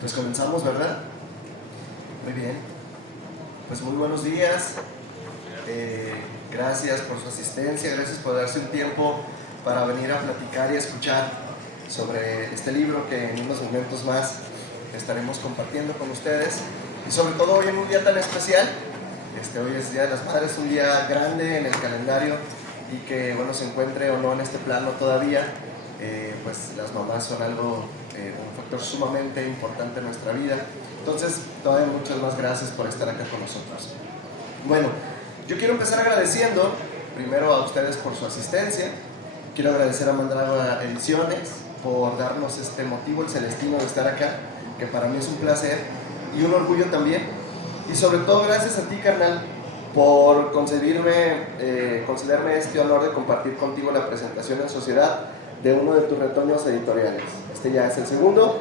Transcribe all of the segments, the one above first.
Pues comenzamos, ¿verdad? Muy bien. Pues muy buenos días. Gracias por su asistencia, gracias por darse un tiempo para venir a platicar y escuchar sobre este libro que en unos momentos más estaremos compartiendo con ustedes. Y sobre todo hoy en un día tan especial. Hoy es Día de las Madres, un día grande en el calendario y que, bueno, se encuentre o no en este plano todavía, pues las mamás son algo, un factor sumamente importante en nuestra vida. Entonces, todavía muchas más gracias por estar acá con nosotros. Bueno, yo quiero empezar agradeciendo primero a ustedes por su asistencia. Quiero agradecer a Mandragora Ediciones por darnos este motivo, el celestino, de estar acá, que para mí es un placer y un orgullo también. Y sobre todo gracias a ti, carnal, por concederme este honor de compartir contigo la presentación en sociedad de uno de tus retoños editoriales. Este ya es el segundo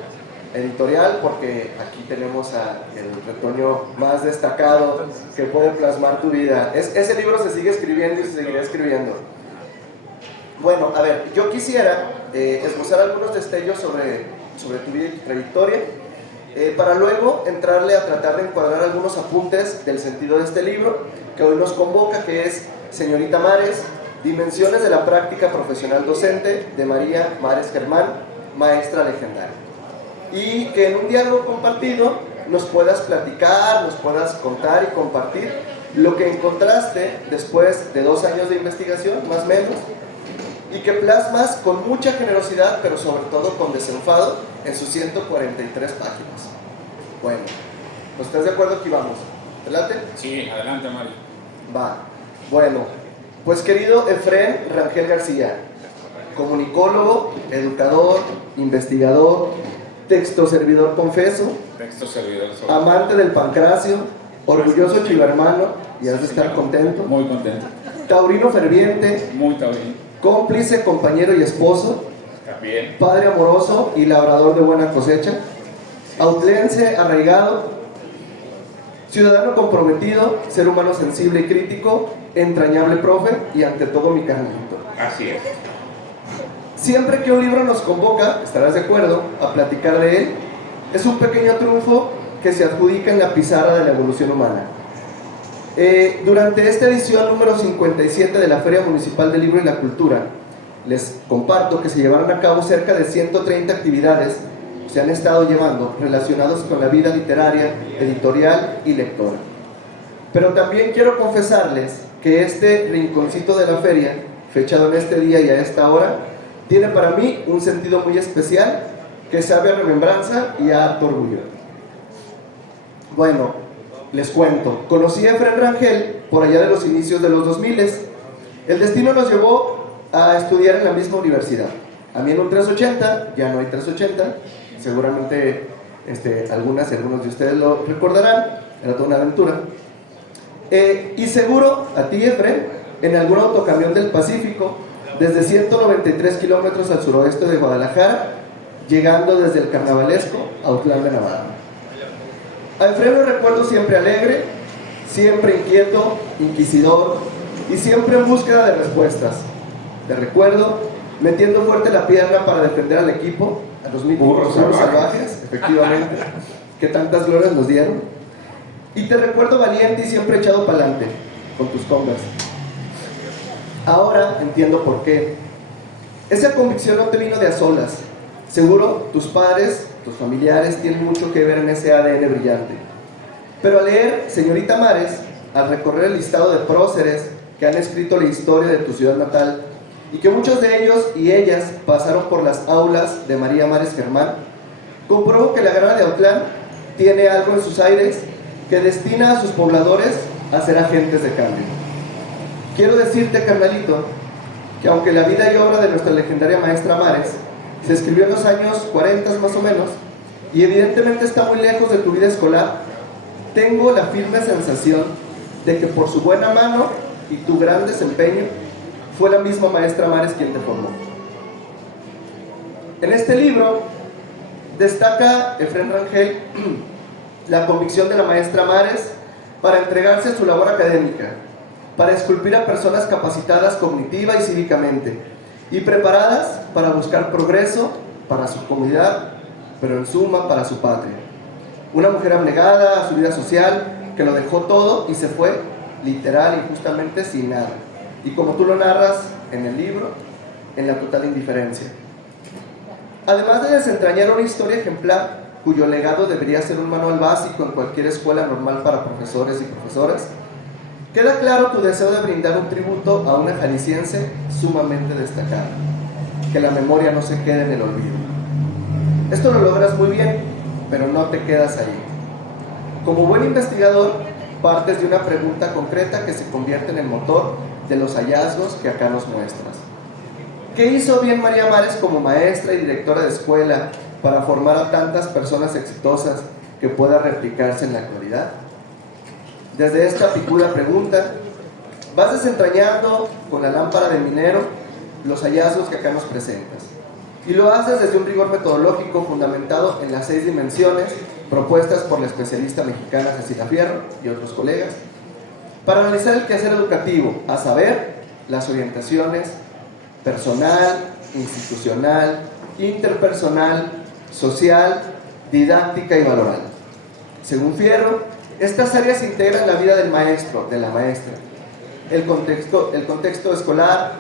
editorial, porque aquí tenemos el retoño más destacado que puede plasmar tu vida. Ese libro se sigue escribiendo y se seguirá escribiendo. Bueno, a ver, yo quisiera esbozar algunos destellos sobre tu vida y tu trayectoria, para luego entrarle a tratar de encuadrar algunos apuntes del sentido de este libro que hoy nos convoca, que es Señorita Mares, Dimensiones de la práctica profesional docente, de María Mares Germán, maestra legendaria. Y que en un diálogo compartido nos puedas platicar, nos puedas contar y compartir lo que encontraste después de 2 años de investigación, más o menos, y que plasmas con mucha generosidad, pero sobre todo con desenfado, en sus 143 páginas. Bueno, ¿estás de acuerdo que vamos? ¿Te late? Sí, adelante, Mario. Va. Bueno, pues querido Efrén Rangel García, comunicólogo, educador, investigador, texto servidor confeso, amante del pancracio, orgulloso chivermano, y has de estar contento. Muy contento. Taurino ferviente, muy taurino. Cómplice, compañero y esposo, También. padre amoroso y labrador de buena cosecha, autlense arraigado, ciudadano comprometido, ser humano sensible y crítico, entrañable profe y ante todo mi carnalito. Así es. Siempre que un libro nos convoca, estarás de acuerdo, a platicar de él, es un pequeño triunfo que se adjudica en la pizarra de la evolución humana. Durante esta edición número 57 de la Feria Municipal del Libro y la Cultura, les comparto que se llevaron a cabo cerca de 130 actividades, se han estado llevando, relacionados con la vida literaria, editorial y lectora. Pero también quiero confesarles que este rinconcito de la feria, fechado en este día y a esta hora, tiene para mí un sentido muy especial, que sabe a remembranza y a harto orgullo. Bueno, les cuento, conocí a Efrén Rangel por allá de los inicios de los 2000. El destino nos llevó a estudiar en la misma universidad. A mí en un 380, ya no hay 380, seguramente algunas y algunos de ustedes lo recordarán, era toda una aventura. Y seguro a ti, Efrén, en algún autocamión del Pacífico, desde 193 kilómetros al suroeste de Guadalajara, llegando desde el carnavalesco a Autlán de Navarra. A Efrén lo recuerdo siempre alegre, siempre inquieto, inquisidor y siempre en búsqueda de respuestas. Te recuerdo metiendo fuerte la pierna para defender al equipo, a los burros salvajes, efectivamente, que tantas glorias nos dieron. Y te recuerdo valiente y siempre echado para adelante con tus Converse. Ahora entiendo por qué. Esa convicción no te vino de a solas. Seguro tus padres, tus familiares tienen mucho que ver en ese ADN brillante. Pero al leer Señorita Mares, al recorrer el listado de próceres que han escrito la historia de tu ciudad natal, y que muchos de ellos y ellas pasaron por las aulas de María Mares Germán, compruebo que la Grana de Autlán tiene algo en sus aires que destina a sus pobladores a ser agentes de cambio. Quiero decirte, carnalito, que aunque la vida y obra de nuestra legendaria maestra Mares se escribió en los años 40 más o menos, y evidentemente está muy lejos de tu vida escolar, tengo la firme sensación de que por su buena mano y tu gran desempeño, fue la misma maestra Mares quien te formó. En este libro destaca Efrén Rangel la convicción de la maestra Mares para entregarse a su labor académica, para esculpir a personas capacitadas cognitiva y cívicamente y preparadas para buscar progreso para su comunidad, pero en suma para su patria. Una mujer abnegada a su vida social que lo dejó todo y se fue, literal y justamente sin nada. Y como tú lo narras en el libro, en la total indiferencia. Además de desentrañar una historia ejemplar, cuyo legado debería ser un manual básico en cualquier escuela normal para profesores y profesoras, queda claro tu deseo de brindar un tributo a una jalisciense sumamente destacada, que la memoria no se quede en el olvido. Esto lo logras muy bien, pero no te quedas ahí. Como buen investigador, partes de una pregunta concreta que se convierte en el motor de los hallazgos que acá nos muestras. ¿Qué hizo bien María Mares como maestra y directora de escuela para formar a tantas personas exitosas que pueda replicarse en la actualidad? Desde esta picuda pregunta, vas desentrañando con la lámpara de minero los hallazgos que acá nos presentas. Y lo haces desde un rigor metodológico fundamentado en las 6 dimensiones propuestas por la especialista mexicana Cecilia Fierro y otros colegas, para analizar el quehacer educativo, a saber, las orientaciones personal, institucional, interpersonal, social, didáctica y valoral. Según Fierro, estas áreas integran la vida del maestro, de la maestra, el contexto escolar,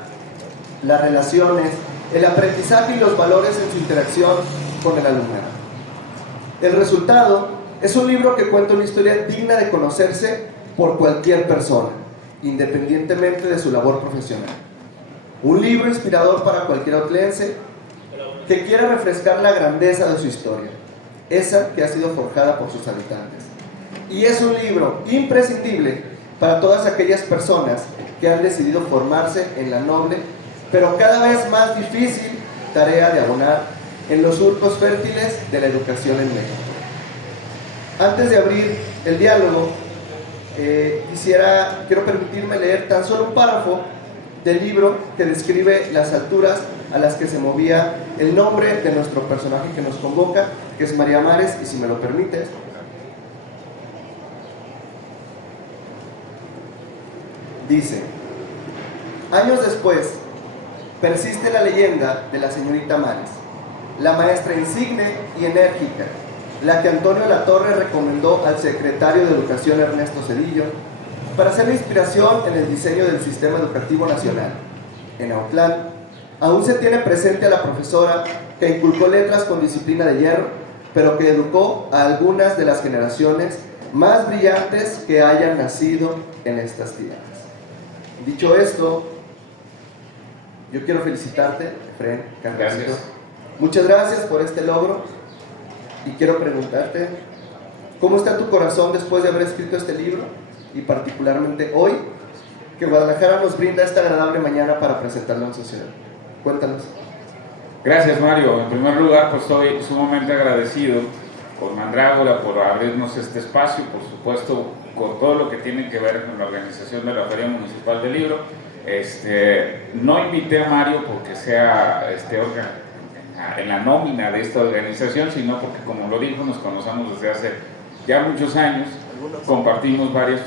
las relaciones, el aprendizaje y los valores en su interacción con el alumnado. El resultado es un libro que cuenta una historia digna de conocerse por cualquier persona, independientemente de su labor profesional. Un libro inspirador para cualquier autlense que quiera refrescar la grandeza de su historia, esa que ha sido forjada por sus habitantes. Y es un libro imprescindible para todas aquellas personas que han decidido formarse en la noble, pero cada vez más difícil tarea de abonar en los surcos fértiles de la educación en México. Antes de abrir el diálogo, quiero permitirme leer tan solo un párrafo del libro que describe las alturas a las que se movía el nombre de nuestro personaje que nos convoca, que es María Mares, y si me lo permites. Dice: años después, persiste la leyenda de la señorita Mares, la maestra insigne y enérgica, la que Antonio Latorre recomendó al secretario de Educación Ernesto Zedillo para ser la inspiración en el diseño del Sistema Educativo Nacional. En Autlán, aún se tiene presente a la profesora que inculcó letras con disciplina de hierro, pero que educó a algunas de las generaciones más brillantes que hayan nacido en estas tierras. Dicho esto, yo quiero felicitarte, Efraín Carrasco. Muchas gracias por este logro y quiero preguntarte, ¿cómo está tu corazón después de haber escrito este libro? Y particularmente hoy, que Guadalajara nos brinda esta agradable mañana para presentarlo en sociedad. Cuéntanos. Gracias, Mario. En primer lugar, pues estoy sumamente agradecido con Mandrágora por abrirnos este espacio, por supuesto, con todo lo que tiene que ver con la organización de la Feria Municipal del Libro. No invité a Mario porque sea en la nómina de esta organización, sino porque, como lo dijo, nos conocemos desde hace ya muchos años. Compartimos varias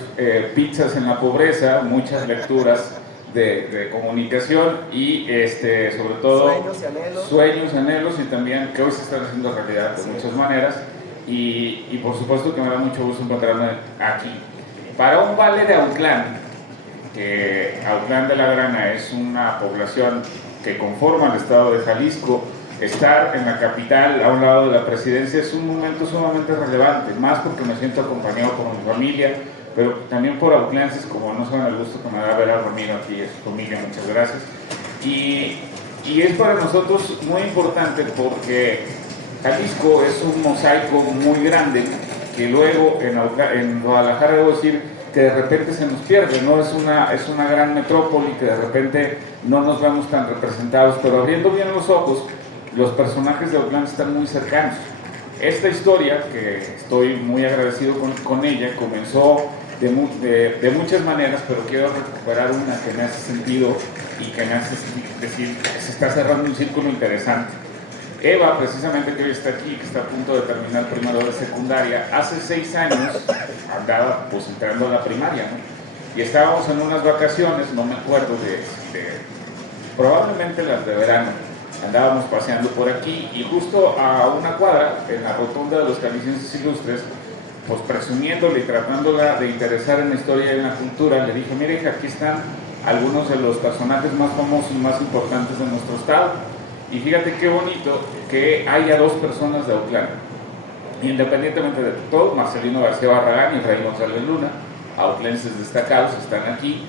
pizzas en la pobreza, muchas lecturas de comunicación y sobre todo sueños, anhelos y también que hoy se están haciendo realidad de muchas maneras y por supuesto que me da mucho gusto encontrarme aquí. Para un vale de Autlán, que Autlán de la Grana es una población que conforma el estado de Jalisco, estar en la capital a un lado de la presidencia es un momento sumamente relevante, más porque me siento acompañado por mi familia, pero también por autlenses, como no saben el gusto que me da ver a Ramiro aquí y a su familia, muchas gracias. Y es para nosotros muy importante porque Jalisco es un mosaico muy grande que luego en Guadalajara, debo decir, que de repente se nos pierde, ¿no? Es una gran metrópoli que de repente no nos vemos tan representados, pero abriendo bien los ojos, los personajes de Autlán están muy cercanos. Esta historia, que estoy muy agradecido con ella, comenzó de muchas maneras, pero quiero recuperar una que me hace sentido y que me hace decir que se está cerrando un círculo interesante. Eva, precisamente, que hoy está aquí, que está a punto de terminar primero de secundaria, hace 6 años andaba pues entrando a la primaria, ¿no? y estábamos en unas vacaciones, no me acuerdo probablemente las de verano, andábamos paseando por aquí y justo a una cuadra, en la rotonda de los Jaliscienses Ilustres, pues presumiéndole y tratándola de interesar en la historia y en la cultura, le dije, mire hija, aquí están algunos de los personajes más famosos y más importantes de nuestro estado. Y fíjate qué bonito que haya dos personas de Autlán, independientemente de todo, Marcelino García Barragán y Efraín González Luna, autlenses destacados, están aquí.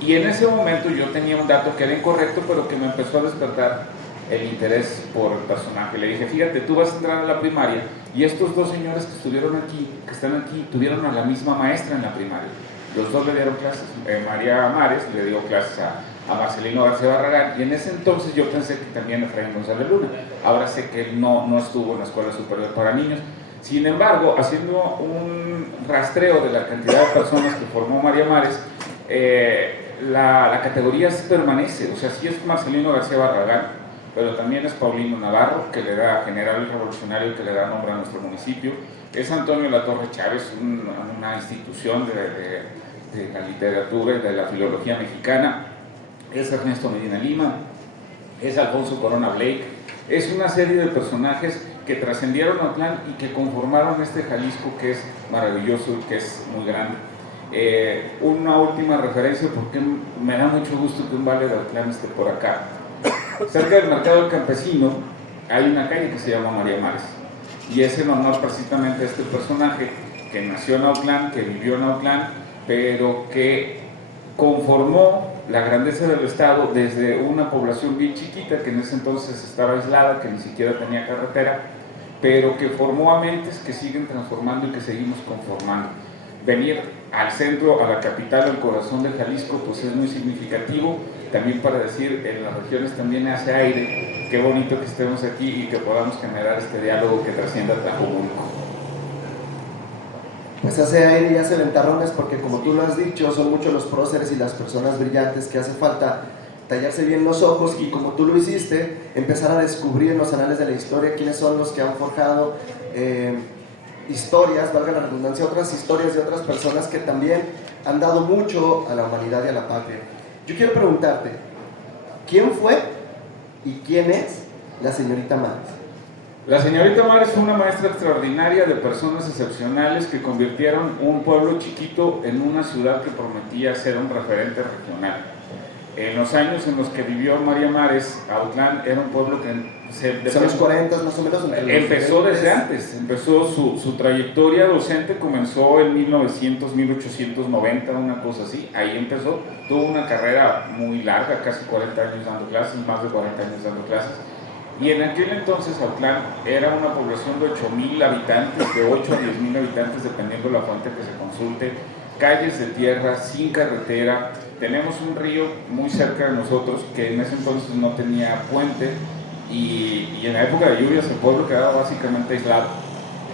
Y en ese momento yo tenía un dato que era incorrecto, pero que me empezó a despertar el interés por el personaje. Le dije, fíjate, tú vas a entrar a la primaria y estos dos señores que estuvieron aquí, que están aquí, tuvieron a la misma maestra en la primaria. Los dos le dieron clases. María Mares le dio clases a Marcelino García Barragán, y en ese entonces yo pensé que también Efraín González Luna. Ahora sé que él no estuvo en la Escuela Superior para Niños. Sin embargo, haciendo un rastreo de la cantidad de personas que formó María Mares, la categoría permanece. O sea, sí es Marcelino García Barragán, pero también es Paulino Navarro, que le da general revolucionario, que le da nombre a nuestro municipio. Es Antonio Latorre Chávez, una institución de la literatura y de la filología mexicana. Es Ernesto Medina Lima, es Alfonso Corona Blake. Es una serie de personajes que trascendieron a Autlán y que conformaron este Jalisco que es maravilloso y que es muy grande. Una última referencia, porque me da mucho gusto que un vale de Autlán esté por acá. Cerca del Mercado del Campesino hay una calle que se llama María Mares, y es en honor precisamente a este personaje que nació en Autlán, que vivió en Autlán, pero que conformó la grandeza del estado desde una población bien chiquita que en ese entonces estaba aislada, que ni siquiera tenía carretera, pero que formó a mentes que siguen transformando y que seguimos conformando. Venir al centro, a la capital, al corazón de Jalisco, pues es muy significativo, también para decir, en las regiones también hace aire, qué bonito que estemos aquí y que podamos generar este diálogo que trascienda a Tlajomulco. Pues hace aire y hace ventarrones, porque como tú lo has dicho, son muchos los próceres y las personas brillantes que hace falta tallarse bien los ojos y, como tú lo hiciste, empezar a descubrir en los anales de la historia quiénes son los que han forjado historias, valga la redundancia, otras historias de otras personas que también han dado mucho a la humanidad y a la patria. Yo quiero preguntarte, ¿quién fue y quién es la señorita Mares? La señorita Mares fue una maestra extraordinaria de personas excepcionales que convirtieron un pueblo chiquito en una ciudad que prometía ser un referente regional. En los años en los que vivió María Mares, Autlán era un pueblo que son los 40 más o menos. Empezó desde antes, empezó su trayectoria docente, comenzó en 1900, 1890, una cosa así. Ahí empezó, tuvo una carrera muy larga, casi 40 años dando clases, más de 40 años dando clases. Y en aquel entonces Autlán era una población de 8,000 habitantes, de 8 a 10,000 habitantes, dependiendo de la fuente que se consulte, calles de tierra, sin carretera. Tenemos un río muy cerca de nosotros que en ese entonces no tenía puente, y en la época de lluvias el pueblo quedaba básicamente aislado.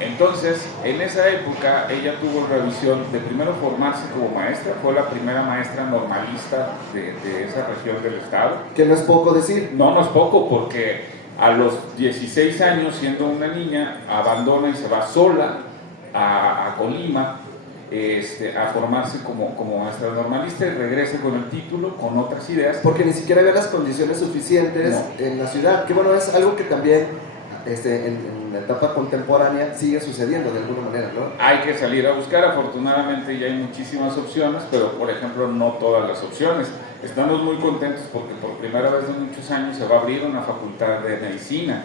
Entonces, en esa época ella tuvo la visión de primero formarse como maestra, fue la primera maestra normalista de esa región del estado. Que no es poco decir. No es poco, porque a los 16 años, siendo una niña, abandona y se va sola a Colima a formarse como maestra normalista, y regresa con el título, con otras ideas. Porque ni siquiera había las condiciones suficientes en la ciudad, que bueno, es algo que también en la etapa contemporánea sigue sucediendo de alguna manera, ¿no? Hay que salir a buscar, afortunadamente ya hay muchísimas opciones, pero por ejemplo no todas las opciones. Estamos muy contentos porque por primera vez en muchos años se va a abrir una facultad de medicina,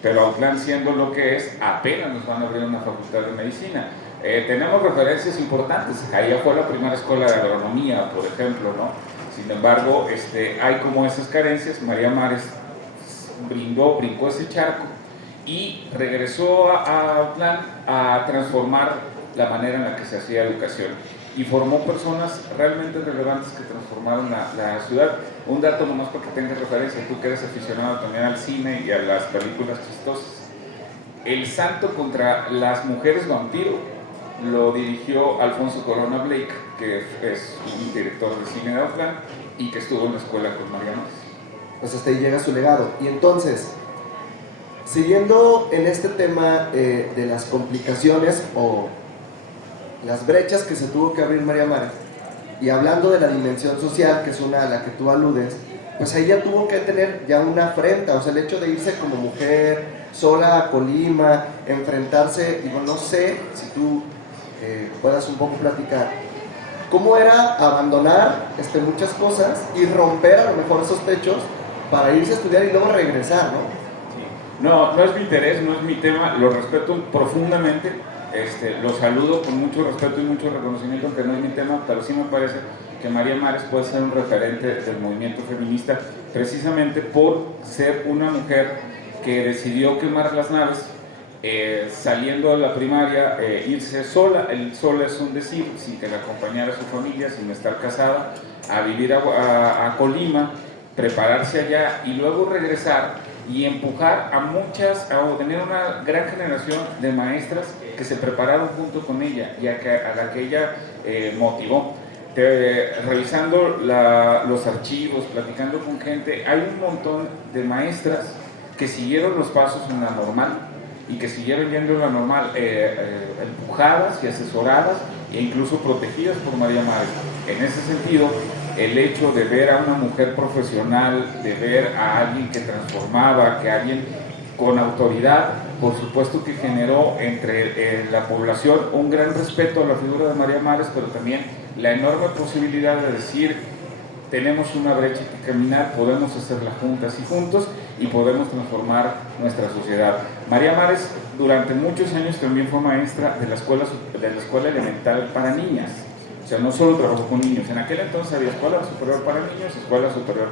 pero Autlán, siendo lo que es, apenas nos van a abrir una facultad de medicina. Tenemos referencias importantes, allá fue la primera escuela de agronomía, por ejemplo, ¿no? Sin embargo, hay como esas carencias. María Mares brincó ese charco y regresó a Autlán a transformar la manera en la que se hacía educación, y formó personas realmente relevantes que transformaron la ciudad. Un dato nomás para que tengas referencia, tú que eres aficionado también al cine y a las películas chistosas. El Santo contra las mujeres vampiro lo dirigió Alfonso Corona Blake, que es un director de cine de Autlán y que estuvo en la escuela con María Mares. Pues hasta ahí llega su legado. Y entonces, siguiendo en este tema de las complicaciones o las brechas que se tuvo que abrir María Mares, Y hablando de la dimensión social, que es una a la que tú aludes, pues ella tuvo que tener ya una afrenta, o sea, el hecho de irse como mujer sola a Colima, enfrentarse, digo, no sé si tú puedas un poco platicar, ¿cómo era abandonar muchas cosas y romper a lo mejor esos techos para irse a estudiar y luego regresar, ¿no? Sí. No, no es mi interés, no es mi tema, lo respeto profundamente, lo saludo con mucho respeto y mucho reconocimiento, aunque no es mi tema, pero sí me parece que María Mares puede ser un referente del movimiento feminista precisamente por ser una mujer que decidió quemar las naves, saliendo de la primaria, irse sola. El sola es un decir, sin que la acompañara su familia, sin estar casada, a vivir a Colima, prepararse allá y luego regresar y empujar a tener una gran generación de maestras que se prepararon junto con ella y a la que ella motivó. Revisando los archivos, platicando con gente, hay un montón de maestras que siguieron los pasos en la normal y que siguieron yendo en la normal, empujadas y asesoradas e incluso protegidas por María Mares. En ese sentido, el hecho de ver a una mujer profesional, de ver a alguien que transformaba, que alguien con autoridad, por supuesto que generó entre la población un gran respeto a la figura de María Mares, pero también la enorme posibilidad de decir, tenemos una brecha que caminar, podemos hacerla juntas y juntos y podemos transformar nuestra sociedad. María Mares durante muchos años también fue maestra de la escuela elemental para niñas. O sea, no solo trabajó con niños, en aquel entonces había escuela superior para niños, escuela superior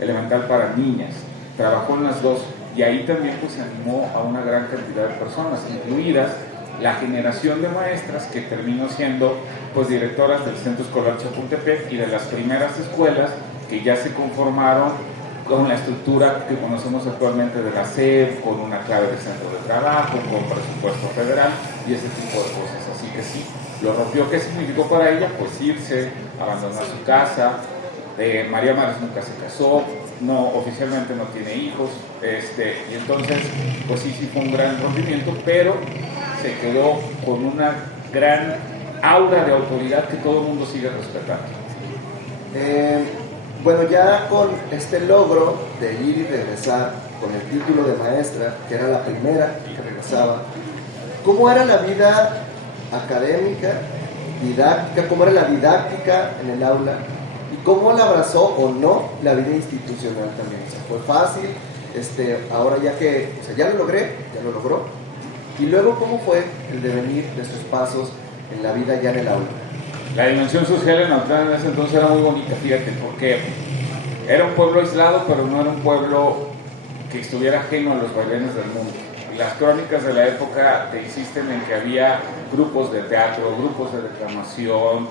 elemental para niñas. Trabajó en las dos y ahí también pues animó a una gran cantidad de personas, incluidas la generación de maestras que terminó siendo pues directoras del Centro Escolar Chapultepec y de las primeras escuelas que ya se conformaron con la estructura que conocemos actualmente de la SEP, con una clave de centro de trabajo, con presupuesto federal y ese tipo de cosas. Así que sí, lo rompió. ¿Qué significó para ella? Pues irse, abandonar su casa. María Mares nunca se casó, no, oficialmente no tiene hijos, y entonces pues sí fue un gran rompimiento, pero se quedó con una gran aura de autoridad que todo el mundo sigue respetando. Bueno, ya con este logro de ir y regresar con el título de maestra, que era la primera que regresaba, ¿cómo era la vida académica, didáctica, cómo era la didáctica en el aula? ¿Y cómo la abrazó o no la vida institucional también? O sea, ¿fue fácil? Ahora ya que, o sea, ya lo logró. Y luego, ¿cómo fue el devenir de sus pasos en la vida ya en el aula? La dimensión social en Autlán en ese entonces era muy bonita, fíjate, porque era un pueblo aislado, pero no era un pueblo que estuviera ajeno a los vaivenes del mundo. Las crónicas de la época te insisten en que había grupos de teatro, grupos de declamación,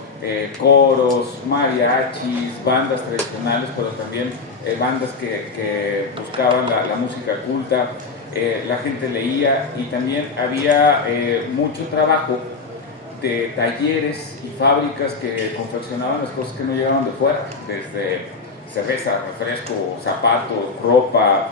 coros, mariachis, bandas tradicionales, pero también bandas que buscaban la música culta. La gente leía y también había mucho trabajo de talleres y fábricas que confeccionaban las cosas que no llegaban de fuera, desde cerveza, refresco, zapatos, ropa,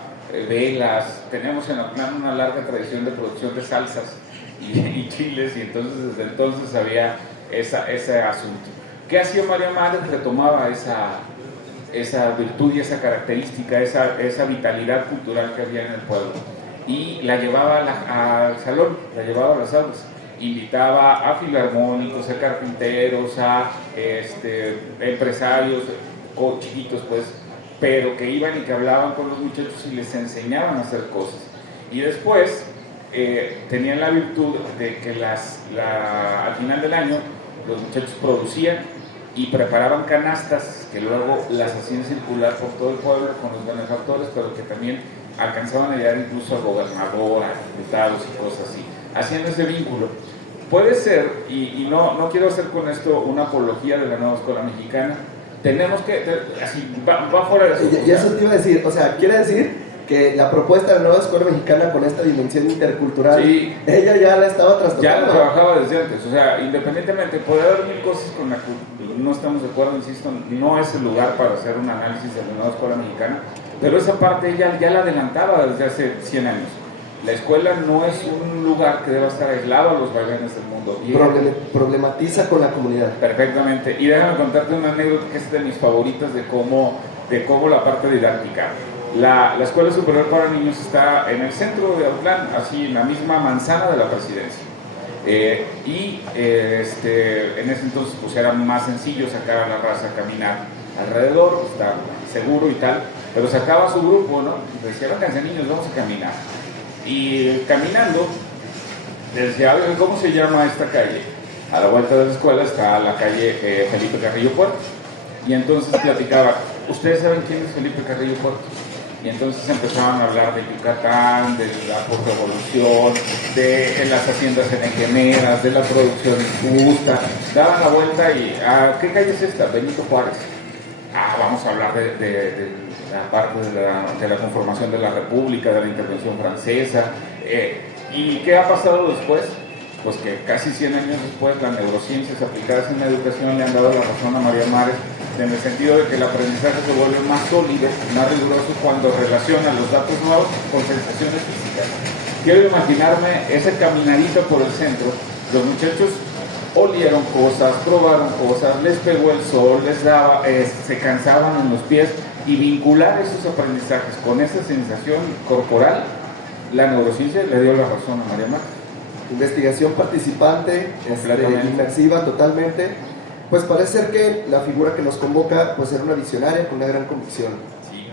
velas. Tenemos en Autlán una larga tradición de producción de salsas y chiles, y entonces desde entonces había ese asunto. ¿Qué hacía María Mares? Retomaba esa virtud y esa característica, esa vitalidad cultural que había en el pueblo, y la llevaba al salón, la llevaba a las aulas. Invitaba a filarmónicos, a carpinteros, a empresarios chiquitos, pues, pero que iban y que hablaban con los muchachos y les enseñaban a hacer cosas. Y después tenían la virtud de que al final del año los muchachos producían y preparaban canastas que luego las hacían circular por todo el pueblo con los benefactores, pero que también alcanzaban a llegar incluso al gobernador, a diputados y cosas así, haciendo ese vínculo. Puede ser, y no quiero hacer con esto una apología de la nueva escuela mexicana, tenemos que, así, va fuera de eso. Y eso te iba a decir, o sea, quiere decir que la propuesta de la nueva escuela mexicana con esta dimensión intercultural, sí, ella ya la estaba trastocando. Ya la trabajaba desde antes, o sea, independientemente, puede haber mil cosas con las que no estamos de acuerdo, insisto, no es el lugar para hacer un análisis de la nueva escuela mexicana, pero esa parte ella ya la adelantaba desde hace 100 años. La escuela no es un lugar que deba estar aislado a los vaivenes del mundo. Problematiza con la comunidad. Perfectamente. Y déjame contarte una anécdota que es de mis favoritas de cómo la parte didáctica. La Escuela Superior para Niños está en el centro de Autlán, así en la misma manzana de la Presidencia. En ese entonces pues era más sencillo sacar a la raza a caminar alrededor, está seguro y tal, pero sacaba a su grupo, ¿no? Decía, vénganse niños, vamos a caminar. Y caminando, decía, ¿cómo se llama esta calle? A la vuelta de la escuela está la calle Felipe Carrillo Puerto. Y entonces platicaba, ¿ustedes saben quién es Felipe Carrillo Puerto? Y entonces empezaban a hablar de Yucatán, de la postrevolución, de las haciendas enequemeras, de la producción justa. Daban la vuelta y, ¿qué calle es esta? Benito Juárez. Vamos a hablar de la parte de la conformación de la República, de la intervención francesa. ¿Y qué ha pasado después? Pues que casi 100 años después las neurociencias aplicadas en la educación le han dado la razón a María Mares en el sentido de que el aprendizaje se vuelve más sólido, más riguroso cuando relaciona los datos nuevos con sensaciones físicas. Quiero imaginarme esa caminadita por el centro, los muchachos olieron cosas, probaron cosas, les pegó el sol, les daba, se cansaban en los pies, y vincular esos aprendizajes con esa sensación corporal, la neurociencia le dio la razón a María Mares. Investigación participante, inmersiva totalmente. Pues parece ser que la figura que nos convoca pues era una visionaria con una gran convicción. Sí.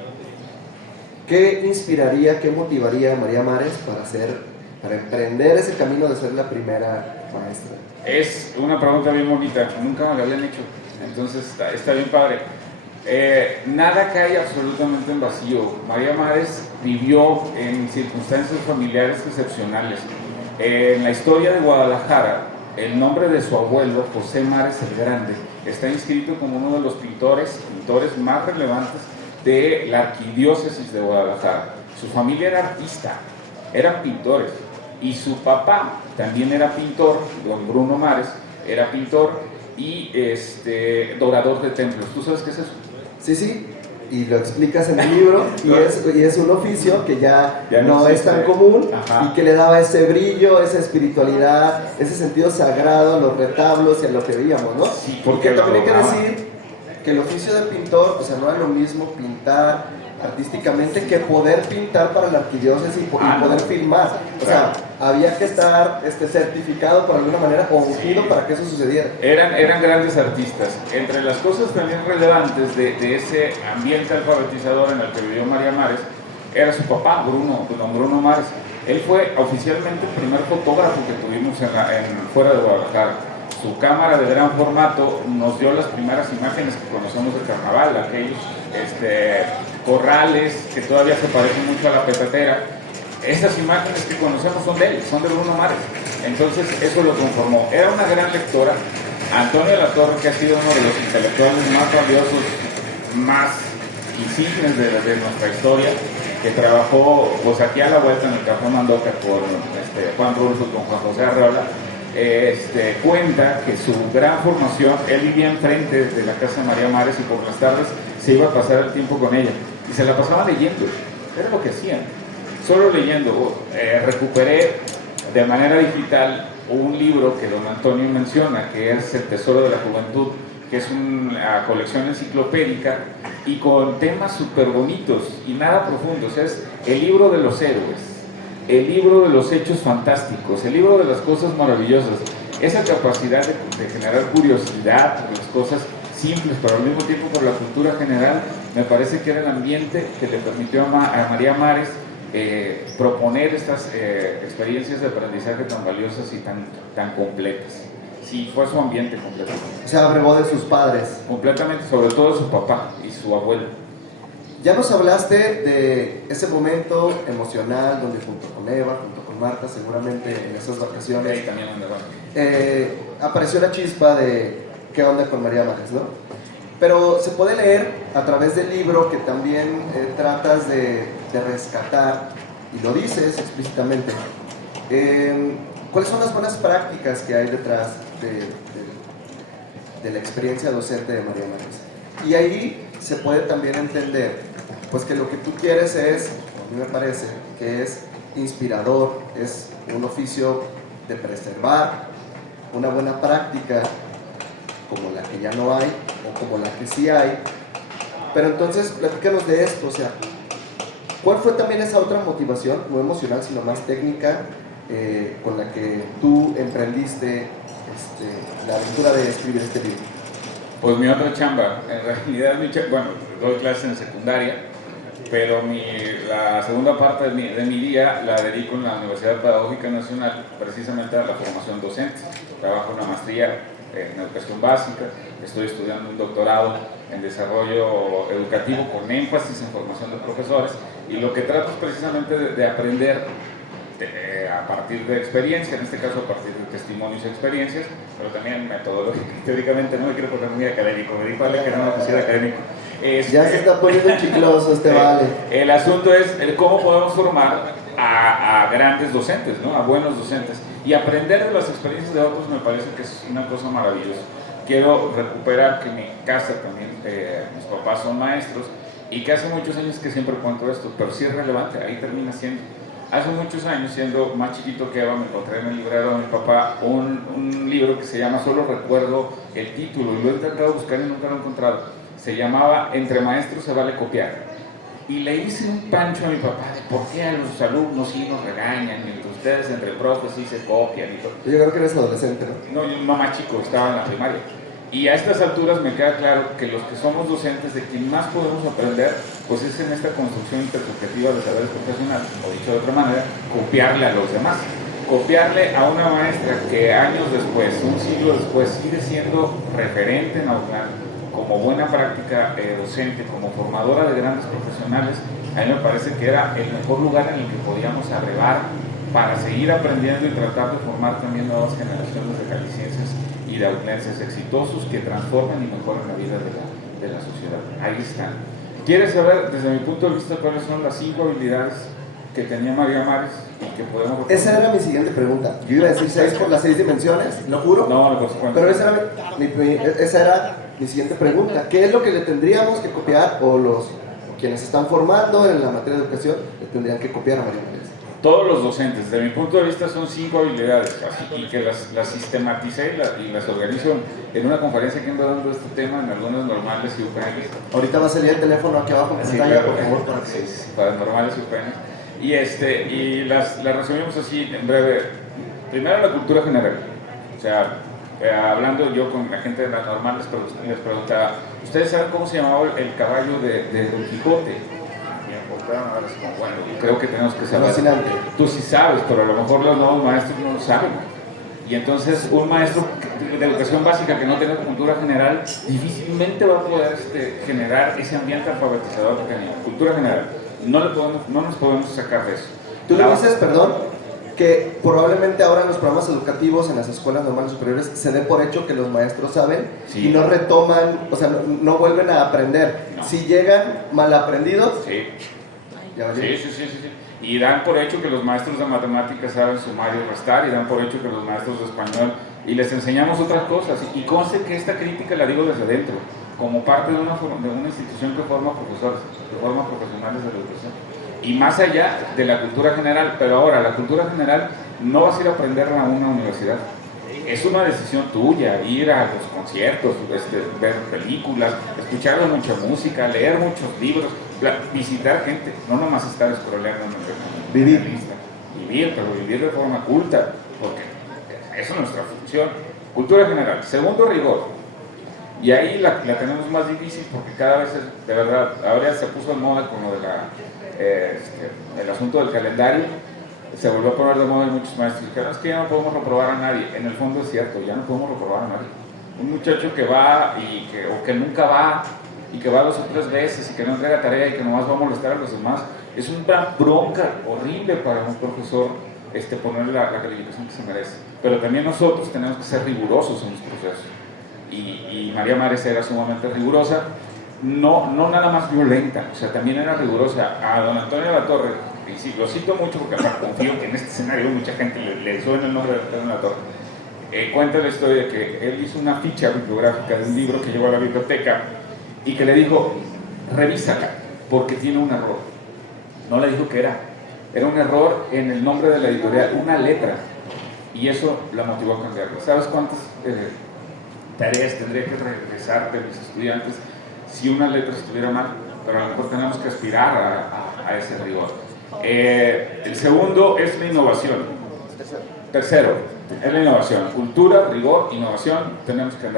¿Qué inspiraría, qué motivaría a María Mares para emprender ese camino de ser la primera maestra? Es una pregunta bien bonita, nunca me la habían hecho, entonces está bien padre. Nada cae absolutamente en vacío. María Mares vivió en circunstancias familiares excepcionales. En la historia de Guadalajara, el nombre de su abuelo, José Mares el Grande, está inscrito como uno de los pintores más relevantes de la arquidiócesis de Guadalajara. Su familia era artista, eran pintores, y su papá también era pintor, don Bruno Mares, era pintor y dorador de templos. ¿Tú sabes qué es eso? Sí, y lo explicas en el libro, y es un oficio que ya no es tan común. Ajá. Y que le daba ese brillo, esa espiritualidad, ese sentido sagrado a los retablos y a lo que veíamos, ¿no? Sí, porque también hay que decir que el oficio del pintor, o sea, no es lo mismo pintar artísticamente que poder pintar para la arquidiócesis y poder filmar. O sea, había que estar certificado por alguna manera o ungido para que eso sucediera. Eran grandes artistas. Entre las cosas también relevantes de ese ambiente alfabetizador en el que vivió María Mares era su papá, don Bruno Mares. Él fue oficialmente el primer fotógrafo que tuvimos fuera de Guadalajara. Su cámara de gran formato nos dio las primeras imágenes que conocemos del carnaval, aquellos corrales que todavía se parecen mucho a la petatera. Esas imágenes que conocemos son de él, son de Bruno Mares. Entonces eso lo conformó. Era una gran lectora. Antonio Latorre, que ha sido uno de los intelectuales más valiosos, más insignes de nuestra historia, que trabajó pues aquí a la vuelta en el Café Mandoca con Juan Rulfo y con Juan José Arreola, cuenta que su gran formación, él vivía enfrente de la casa de María Mares y por las tardes se iba a pasar el tiempo con ella y se la pasaba leyendo. Era lo que hacían, solo leyendo. Recuperé de manera digital un libro que don Antonio menciona, que es El Tesoro de la Juventud, que es una colección enciclopédica y con temas súper bonitos y nada profundos. Es el libro de los héroes, el libro de los hechos fantásticos, el libro de las cosas maravillosas. Esa capacidad de generar curiosidad por las cosas simples, pero al mismo tiempo por la cultura general, me parece que era el ambiente que le permitió a María Mares proponer estas experiencias de aprendizaje tan valiosas y tan completas. Sí, fue su ambiente completamente. O sea, abrevó de sus padres. Completamente, sobre todo de su papá y su abuelo. Ya nos hablaste de ese momento emocional donde junto con Eva, junto con Marta, seguramente en esas vacaciones, también apareció la chispa de qué onda con María Mares, ¿no? Pero se puede leer a través del libro que también tratas de rescatar, y lo dices explícitamente, cuáles son las buenas prácticas que hay detrás de la experiencia docente de María Mares. Y ahí se puede también entender pues que lo que tú quieres es, a mí me parece, que es inspirador, es un oficio de preservar una buena práctica como la que ya no hay o como la que sí hay. Pero entonces, platícanos de esto, o sea, ¿cuál fue también esa otra motivación, no emocional, sino más técnica, con la que tú emprendiste la aventura de escribir este libro? Pues mi otra chamba, en realidad bueno, doy clases en secundaria, pero la segunda parte de mi día la dedico en la Universidad Pedagógica Nacional precisamente a la formación docente. Trabajo en una maestría en educación básica, estoy estudiando un doctorado en desarrollo educativo con énfasis en formación de profesores, y lo que trato es precisamente de aprender a partir de experiencia, en este caso a partir de testimonios y experiencias, pero también metodológicamente, teóricamente. No me quiero poner muy académico, me dijo Ale que no me pusiera académico. Ya se está poniendo chicloso Vale. El asunto es cómo podemos formar a grandes docentes, ¿no? A buenos docentes, y aprender de las experiencias de otros me parece que es una cosa maravillosa. Quiero recuperar que en mi casa también mis papás son maestros, y que hace muchos años que siempre cuento esto, pero sí es relevante, ahí termina siendo. Hace muchos años, siendo más chiquito que Eva, me encontré en el librero de mi papá un libro que se llama, solo recuerdo el título, y lo he intentado buscar y nunca lo he encontrado. Se llamaba Entre maestros se vale copiar. Y le hice un pancho a mi papá de por qué a los alumnos sí nos regañan, y entre ustedes, entre profes, sí se copian y todo. Yo creo que eres adolescente, ¿no? No, yo más chico, estaba en la primaria. Y a estas alturas me queda claro que los que somos docentes, de quien más podemos aprender, pues es en esta construcción intersubjetiva de saberes profesionales, o dicho de otra manera, copiarle a los demás. Copiarle a una maestra que años después, un siglo después, sigue siendo referente en Autlán, como buena práctica docente, como formadora de grandes profesionales. A mí me parece que era el mejor lugar en el que podíamos abrevar para seguir aprendiendo y tratar de formar también nuevas generaciones de jaliscienses y de autlenses exitosos que transformen y mejoren la vida de la sociedad. Ahí están. ¿Quieres saber, desde mi punto de vista, cuáles son las 5 habilidades que tenía María Mares y que podemos reconocer? Esa era mi siguiente pregunta. Yo iba a decir 6 por las 6 dimensiones, ¿lo juro? No, por supuesto. Pero esa era mi siguiente pregunta. ¿Qué es lo que le tendríamos que copiar, o quienes están formando en la materia de educación le tendrían que copiar a María Mares? Todos los docentes, desde mi punto de vista, son 5 habilidades, y que las sistematicé y las organizo en una conferencia que ando dando este tema en algunos normales y UPN. Ahorita va a salir el teléfono aquí abajo en pantalla, por favor, para que... para normales y UPN. Y las resumimos así en breve. Primero, la cultura general. O sea, hablando yo con la gente de las normales, les preguntaba, ¿ustedes saben cómo se llamaba el caballo de Don Quijote? Bueno, creo que tenemos que saber. Tú sí sabes, pero a lo mejor los nuevos maestros no lo saben. Y entonces un maestro de educación básica que no tenga cultura general difícilmente va a poder generar ese ambiente alfabetizador que tenía. Cultura general. No nos podemos sacar de eso. Tú le dices, perdón, que probablemente ahora en los programas educativos, en las escuelas normales superiores, se dé por hecho que los maestros saben, sí, y no retoman, o sea, no vuelven a aprender. No. Si llegan mal aprendidos, sí. Sí. Y dan por hecho que los maestros de matemáticas saben sumar y restar, y dan por hecho que los maestros de español, y les enseñamos otras cosas. Y conste que esta crítica la digo desde dentro, como parte de una institución que forma profesores, que forma profesionales de la educación. Y más allá de la cultura general, pero ahora la cultura general no vas a ir a aprenderla a una universidad. Es una decisión tuya, ir a los conciertos, ver películas, escuchar mucha música, leer muchos libros, visitar gente, no nomás estar scrolleando en vivir. Pero vivir de forma culta, porque esa es nuestra función. Cultura general. Segundo, rigor. Y ahí la tenemos más difícil porque cada vez, de verdad, ahora se puso de moda con lo de el asunto del calendario. Se volvió a poner de moda y muchos maestros dijeron, es que ya no podemos reprobar a nadie. En el fondo es cierto, ya no podemos reprobar a nadie. Un muchacho que va o que nunca va, y que va 2 o 3 veces y que no entrega tarea y que nomás va a molestar a los demás, es una bronca horrible para un profesor ponerle la calificación que se merece. Pero también nosotros tenemos que ser rigurosos en los procesos. Y María Mares era sumamente rigurosa, no nada más violenta, o sea, también era rigurosa. A don Antonio Latorre, y sí, lo cito mucho porque confío que en este escenario mucha gente le suena el nombre de Antonio Latorre. Cuenta la historia de que él hizo una ficha bibliográfica de un libro que llevó a la biblioteca y que le dijo, revísala porque tiene un error. No le dijo que era. era un error en el nombre de la editorial, una letra, y eso la motivó a cambiarlo. ¿Sabes cuántas tareas tendría que regresar de mis estudiantes si una letra estuviera mal? Pero a lo mejor tenemos que aspirar a ese rigor. El segundo es la innovación. Tercero, es la innovación. Cultura, rigor, innovación. Tenemos que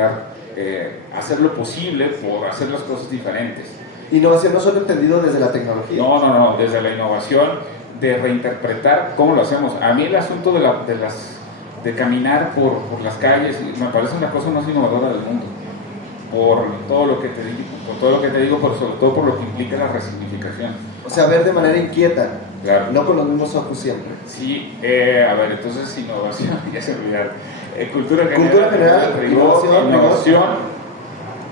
hacer lo posible por hacer las cosas diferentes. Innovación no solo entendido desde la tecnología. No, desde la innovación, de reinterpretar cómo lo hacemos. A mí el asunto de caminar por las calles me parece una cosa más innovadora del mundo. Por todo lo que te digo, pero sobre todo por lo que implica la resignificación. O sea, ver de manera inquieta, claro. No con los mismos ojos siempre. Sí, a ver, entonces innovación, ya se olvidaron. Cultura general, rigor, innovación.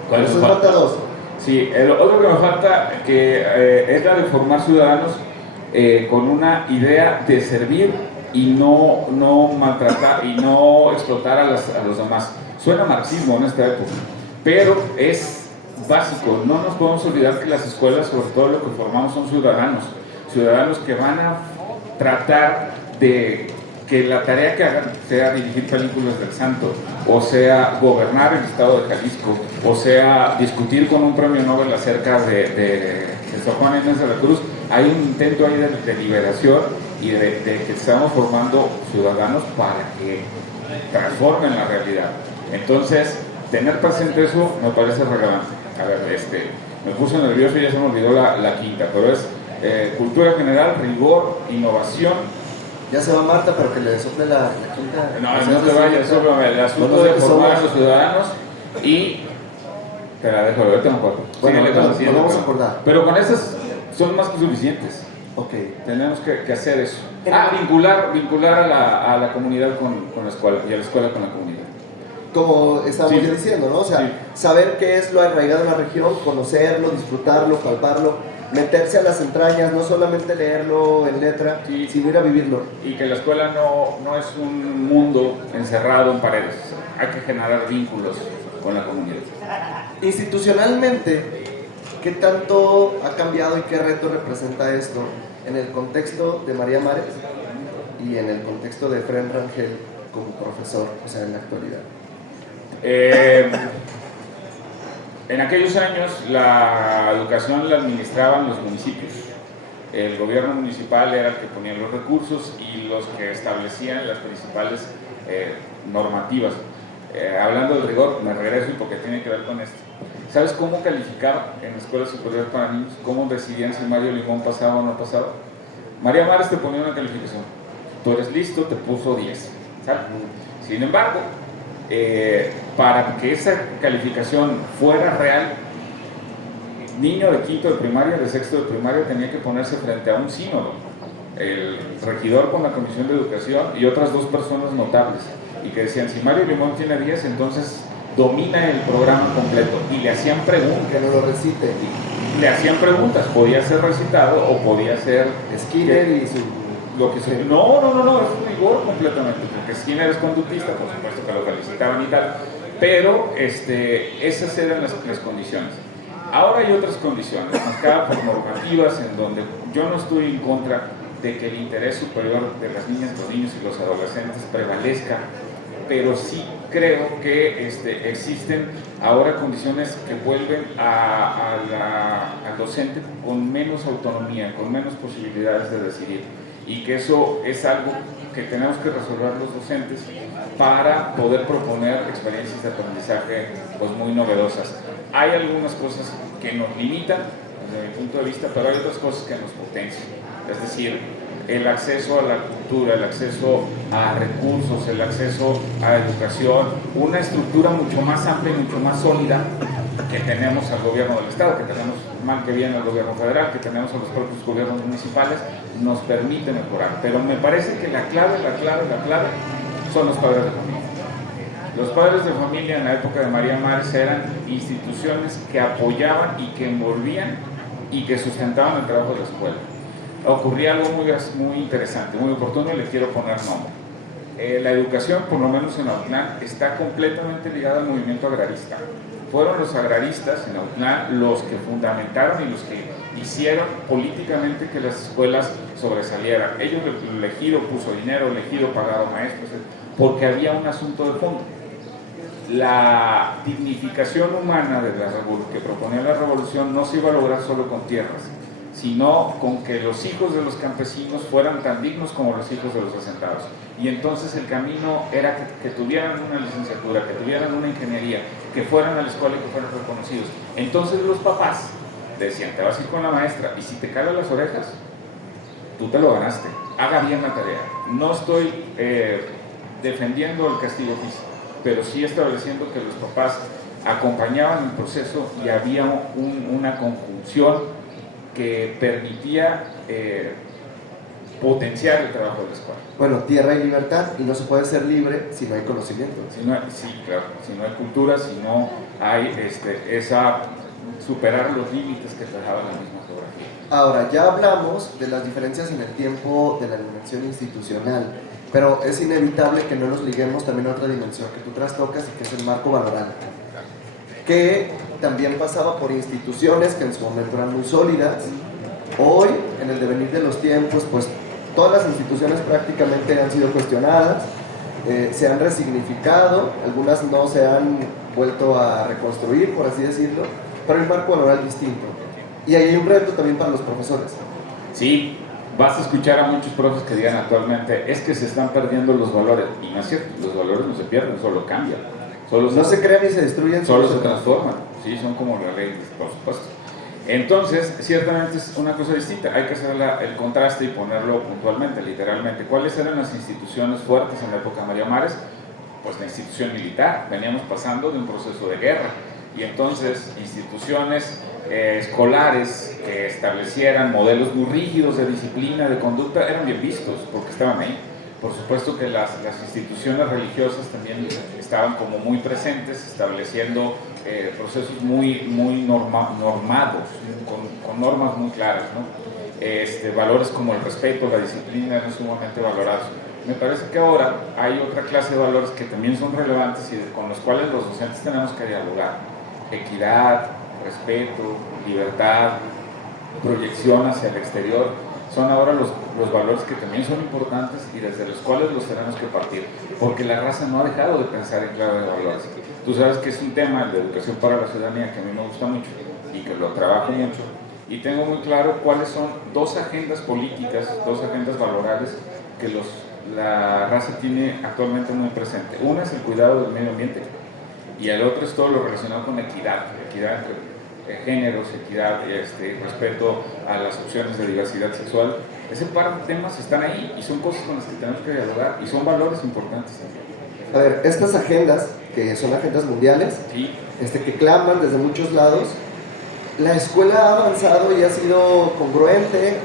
¿Cuáles son? Falta dos. Sí, el otro que me falta es la de formar ciudadanos con una idea de servir y no maltratar y no explotar a los demás. Suena marxismo en esta época, pero es básico. No nos podemos olvidar que las escuelas, sobre todo lo que formamos, son ciudadanos que van a tratar de que la tarea que hagan sea dirigir películas del santo, o sea gobernar el estado de Jalisco, o sea discutir con un premio Nobel acerca de San Juan Inés de la Cruz. Hay un intento ahí de liberación y de que estamos formando ciudadanos para que transformen la realidad. Entonces, tener presente eso me parece relevante. A ver, me puse nervioso y ya se me olvidó la quinta, pero es cultura general, rigor, innovación. Ya se va Marta, pero que le sople la quinta. No te vayas, sóplame. El asunto de formar a los ciudadanos y... Te la dejo, ahorita me acuerdo. Bueno, nos vamos a acordar. Pero con esas son más que suficientes. Ok. Tenemos que hacer eso. Vincular a la comunidad con la escuela y a la escuela con la comunidad. Como estábamos diciendo, ¿no? O sea, saber qué es lo arraigado en la región, conocerlo, disfrutarlo, palparlo, meterse a las entrañas, no solamente leerlo en letra, sino ir a vivirlo. Y que la escuela no es un mundo encerrado en paredes. Hay que generar vínculos con la comunidad. Institucionalmente, ¿qué tanto ha cambiado y qué reto representa esto en el contexto de María Mares y en el contexto de Efraín Rangel como profesor, o sea, en la actualidad? En aquellos años la educación la administraban los municipios. El gobierno municipal era el que ponía los recursos y los que establecían las principales normativas. Hablando del rigor, me regreso porque tiene que ver con esto. ¿Sabes cómo calificar en la escuela superior para niños? ¿Cómo decidían si Mario Limón pasaba o no pasaba? María Mares te ponía una calificación. Tú eres listo, te puso 10. ¿Sabes? Sin embargo, para que esa calificación fuera real, niño de quinto de primaria, de sexto de primaria, tenía que ponerse frente a un sínodo, el regidor con la comisión de educación y otras dos personas notables, y que decían, si Mario Limón tiene 10, entonces domina el programa completo, y le hacían preguntas. Que no lo recite. Le hacían preguntas, podía ser recitado o podía ser Skinner y su... Lo que se... No, es rigor completamente, porque Skinner es conductista, por supuesto que lo felicitaban y tal, pero esas eran las condiciones. Ahora hay otras condiciones, marcadas por normativas, en donde yo no estoy en contra de que el interés superior de las niñas, los niños y los adolescentes prevalezca, pero sí creo que existen ahora condiciones que vuelven al docente con menos autonomía, con menos posibilidades de decidir, y que eso es algo que tenemos que resolver los docentes para poder proponer experiencias de aprendizaje pues muy novedosas. Hay algunas cosas que nos limitan desde mi punto de vista, pero hay otras cosas que nos potencian. Es decir, el acceso a la cultura, el acceso a recursos, el acceso a educación, una estructura mucho más amplia y mucho más sólida que tenemos al gobierno del Estado, que tenemos mal que bien al gobierno federal, que tenemos a los propios gobiernos municipales, nos permite mejorar. Pero me parece que la clave son los padres de familia. Los padres de familia en la época de María Mares eran instituciones que apoyaban y que envolvían y que sustentaban el trabajo de la escuela. Ocurría algo muy interesante, muy oportuno, y le quiero poner nombre. La educación, por lo menos en Autlán, está completamente ligada al movimiento agrarista. fueron los agraristas en Autlán los que fundamentaron y los que hicieron políticamente que las escuelas sobresalieran. Ellos, el ejido puso dinero, el ejido pagaba maestros, porque había un asunto de fondo. La dignificación humana que proponía la revolución no se iba a lograr solo con tierras, sino con que los hijos de los campesinos fueran tan dignos como los hijos de los asentados. Y entonces el camino era que tuvieran una licenciatura, que tuvieran una ingeniería, que fueran a la escuela y que fueran reconocidos. Entonces los papás decían, te vas a ir con la maestra, y si te calan las orejas, tú te lo ganaste, haga bien la tarea. No estoy defendiendo el castigo físico, pero sí estableciendo que los papás acompañaban el proceso y había una conjunción que permitía potenciar el trabajo de la escuela. Bueno, tierra y libertad, y no se puede ser libre si no hay conocimiento. Sí, claro, si no hay cultura, si no hay superar los límites que dejaba la misma geografía. Ahora, ya hablamos de las diferencias en el tiempo de la dimensión institucional, pero es inevitable que no nos liguemos también a otra dimensión que tú trastocas y que es el marco valoral, que también pasaba por instituciones que en su momento eran muy sólidas. Hoy, en el devenir de los tiempos, pues todas las instituciones prácticamente han sido cuestionadas, se han resignificado, algunas no se han vuelto a reconstruir, por así decirlo, pero el marco valoral distinto. Y ahí hay un reto también para los profesores. Sí, vas a escuchar a muchos profes que digan actualmente, es que se están perdiendo los valores. Y no es cierto, los valores no se pierden, solo cambian. No se crean ni se destruyen. Solo se transforman. Sí, son como las leyes, por supuesto. Entonces, ciertamente es una cosa distinta. Hay que hacer el contraste y ponerlo puntualmente, literalmente. ¿Cuáles eran las instituciones fuertes en la época de María Mares? Pues la institución militar. Veníamos pasando de un proceso de guerra. Y entonces, instituciones escolares que establecieran modelos muy rígidos de disciplina, de conducta, eran bien vistos porque estaban ahí. Por supuesto que las instituciones religiosas también estaban como muy presentes, estableciendo procesos muy normados, con normas muy claras, ¿no? Valores como el respeto, la disciplina eran sumamente valorados. Me parece que ahora hay otra clase de valores que también son relevantes y con los cuales los docentes tenemos que dialogar. Equidad, respeto, libertad, proyección hacia el exterior, son ahora los valores que también son importantes y desde los cuales los tenemos que partir, porque la raza no ha dejado de pensar en clave de valores. Tú sabes que es un tema de educación para la ciudadanía que a mí me gusta mucho y que lo trabajo mucho, y tengo muy claro cuáles son dos agendas políticas, dos agendas valorales que la raza tiene actualmente muy presente. Una es el cuidado del medio ambiente y el otro es todo lo relacionado con equidad entre géneros, equidad, respeto a las opciones de diversidad sexual. Ese par de temas están ahí y son cosas con las que tenemos que dialogar y son valores importantes también. A ver, estas agendas, que son agendas mundiales, sí, que claman desde muchos lados, la escuela ha avanzado y ha sido congruente,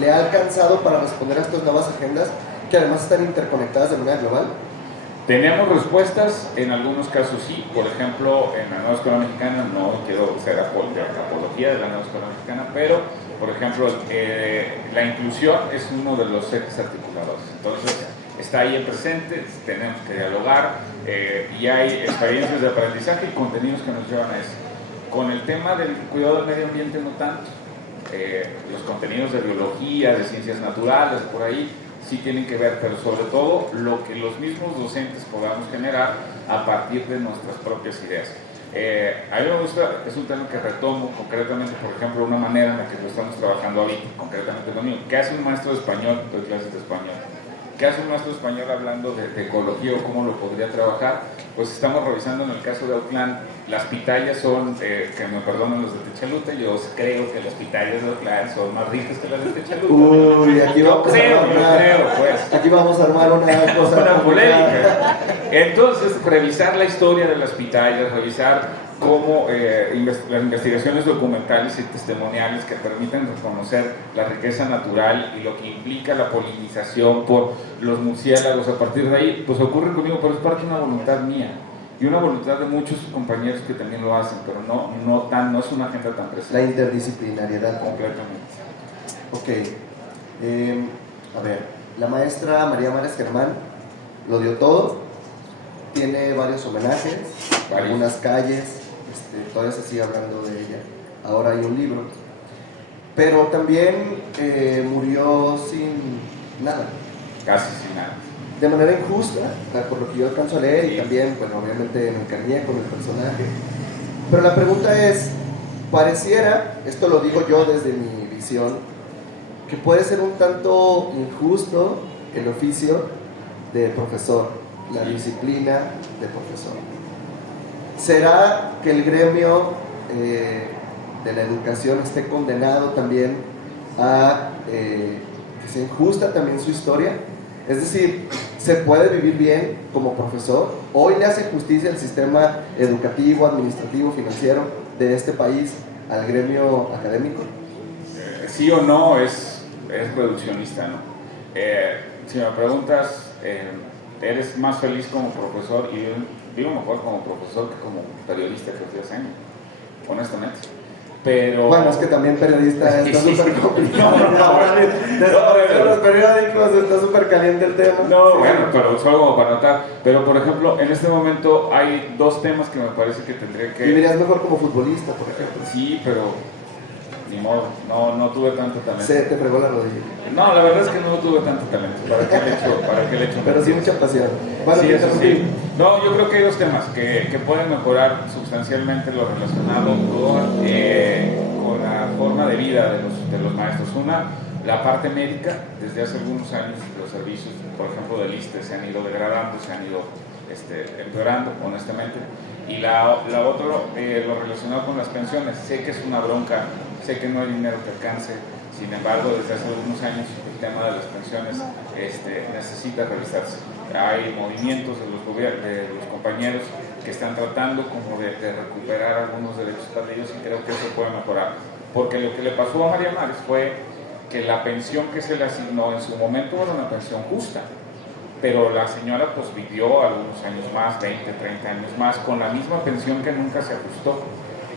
le ha alcanzado para responder a estas nuevas agendas que además están interconectadas de manera global. Tenemos respuestas, en algunos casos sí. Por ejemplo, en la nueva escuela mexicana, no quiero hacer apología de la nueva escuela mexicana, pero, por ejemplo, la inclusión es uno de los ejes articuladores. Entonces, está ahí en presente, tenemos que dialogar y hay experiencias de aprendizaje y contenidos que nos llevan a eso. Con el tema del cuidado del medio ambiente no tanto. Los contenidos de biología, de ciencias naturales, por ahí, sí tienen que ver, pero sobre todo lo que los mismos docentes podamos generar a partir de nuestras propias ideas. A mí me gusta, es un tema que retomo concretamente, por ejemplo, una manera en la que lo estamos trabajando ahorita, concretamente lo mío. ¿Qué hace un maestro de español? Doy clases de español. ¿Qué hace un maestro de español hablando de ecología o cómo lo podría trabajar? Pues estamos revisando en el caso de Autlán, las pitayas son, que me perdonen los de Techaluta, yo creo que las pitayas de Autlán son más ricas que las de Techaluta. Uy, aquí vamos aquí vamos a armar una cosa una polémica. Entonces, revisar la historia de las pitayas, revisar cómo las investigaciones documentales y testimoniales que permiten reconocer la riqueza natural y lo que implica la polinización por los murciélagos, a partir de ahí, pues ocurre conmigo, pero es parte de una voluntad mía y una voluntad de muchos compañeros que también lo hacen, pero no es una agenda tan presente. La interdisciplinariedad. Completamente. Ok. A ver, la maestra María Mares Germán lo dio todo, tiene varios homenajes, algunas calles, todavía se sigue hablando de ella. Ahora hay un libro. Pero también murió sin nada. Casi sin nada. De manera injusta, por lo que yo alcanzo a leer, y también, bueno, obviamente me encariñé con el personaje. Pero la pregunta es, pareciera, esto lo digo yo desde mi visión, que puede ser un tanto injusto el oficio de profesor, la disciplina de profesor. ¿Será que el gremio de la educación esté condenado también a que se injusta también su historia? Es decir, ¿se puede vivir bien como profesor? ¿Hoy le hace justicia el sistema educativo, administrativo, financiero de este país al gremio académico? Sí o no es reduccionista, ¿no? Si me preguntas, ¿eres más feliz como profesor? Y vivo mejor como profesor que como periodista que fui hace años, honestamente. Pero... Bueno, es que también periodista está súper complicado. No, los periódicos está súper caliente el tema. No, sí. Bueno, pero solo como para notar. Pero, por ejemplo, en este momento hay dos temas que me parece que tendría que... Vivirías mejor como futbolista, por ejemplo. Sí, pero ni modo, no tuve tanto talento. Se te fregó la rodilla. No, la verdad es que no tuve tanto talento. ¿Para qué le echo? Pero sí mucha pasión. Bueno, sí, eso sí. No, yo creo que hay dos temas que pueden mejorar sustancialmente lo relacionado con la forma de vida de los maestros. Una, la parte médica. Desde hace algunos años los servicios, por ejemplo, del ISSSTE se han ido degradando, se han ido empeorando, honestamente. Y la otra, lo relacionado con las pensiones. Sé que es una bronca, sé que no hay dinero que alcance. Sin embargo, desde hace algunos años el tema de las pensiones necesita revisarse. Hay movimientos de los compañeros que están tratando como de recuperar algunos derechos perdidos y creo que eso puede mejorar. Porque lo que le pasó a María Mares fue que la pensión que se le asignó en su momento era una pensión justa, pero la señora pues vivió algunos años más, 20, 30 años más, con la misma pensión que nunca se ajustó.